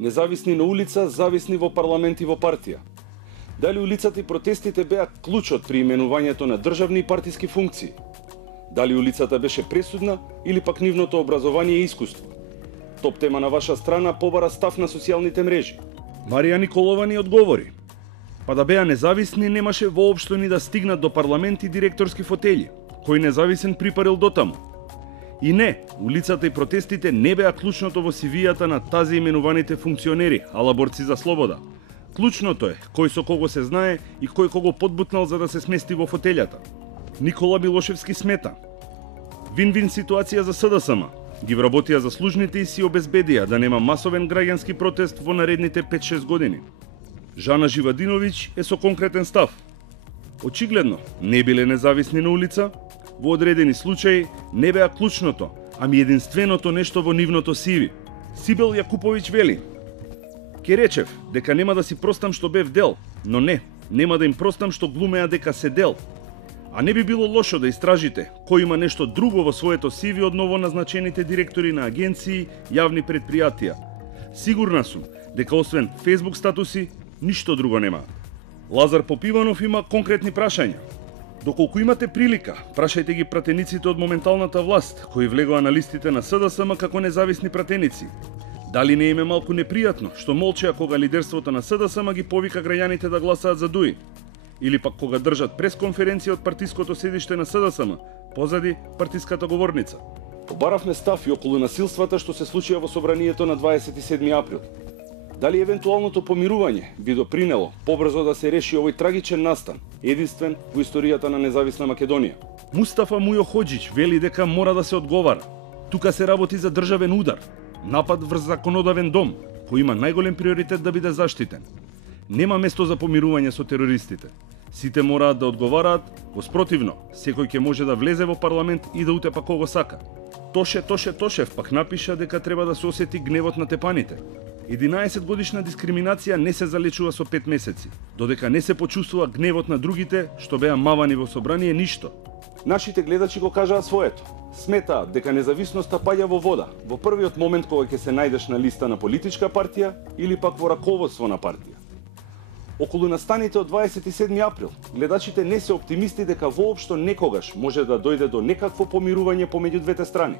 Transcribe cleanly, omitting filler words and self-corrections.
Независни на улица, зависни во парламент и во партија. Дали улицата и протестите беа клучот при именувањето на државни и партиски функции? Дали улицата беше пресудна или пак нивното образование и искуство? Топ тема на ваша страна побара став на социјалните мрежи. Марија Николова ни одговори. Па да беа независни, немаше воопшто ни да стигнат до парламент и директорски фотели. Кој независен припарил дотаму? И не, улицата и протестите не беа клучното во сивијата на тази именуваните функционери, ала борци за слобода. Клучното е кој со кого се знае и кој кого подбутнал за да се смести во фотелјата. Никола Милошевски смета. Вин-вин ситуација за СДСМ. Ги вработија заслужните и си обезбедија да нема масовен граѓански протест во наредните 5-6 години. Жана Живадиновиќ е со конкретен став. Очигледно, не биле независни на улица, во одредени случаи не беа клучното, ами единственото нешто во нивното CV. Сибел Јакуповиќ вели: Ке речев дека нема да си простам што бев дел, но не, нема да им простам што глумеа дека се дел. А не би било лошо да истражите кој има нешто друго во своето CV од новоназначените директори на агенции, јавни предпријатија. Сигурна сум дека освен Facebook статуси, ништо друго нема. Лазар Попиванов има конкретни прашања. Доколку имате прилика, прашајте ги пратениците од моменталната власт, кои влегоа на листите на СДСМ како независни пратеници. Дали не им е малку непријатно што молчеа кога лидерството на СДСМ ги повика граѓаните да гласаат за Дуи? Или пак кога држат пресконференција од партиското седиште на СДСМ, позади партиската говорница? Побаравме став и околу насилствата што се случија во собранието на 27 април. Дали евентуалното помирување би допринело побрзо да се реши овој трагичен настан, единствен во историјата на независна Македонија? Мустафа Мујо Хоџич вели дека мора да се одговара. Тука се работи за државен удар, напад врз законодавен дом, кој има најголем приоритет да биде заштитен. Нема место за помирување со терористите. Сите мораат да одговараат, во спротивно, секој ќе може да влезе во парламент и да утепа кого сака. Тошев пак напиша дека треба да се осети гневот на тепаните. 11 годишна дискриминација не се залечува со 5 месеци, додека не се почувствува гневот на другите што беа мавани во собрание ништо. Нашите гледачи го кажаат своето. Сметаат дека независноста паѓа во вода во првиот момент кога ќе се најдеш на листа на политичка партија или пак во раководство на партија. Околу настаните од 27 април, гледачите не се оптимисти дека воопшто некогаш може да дојде до некакво помирување помеѓу двете страни.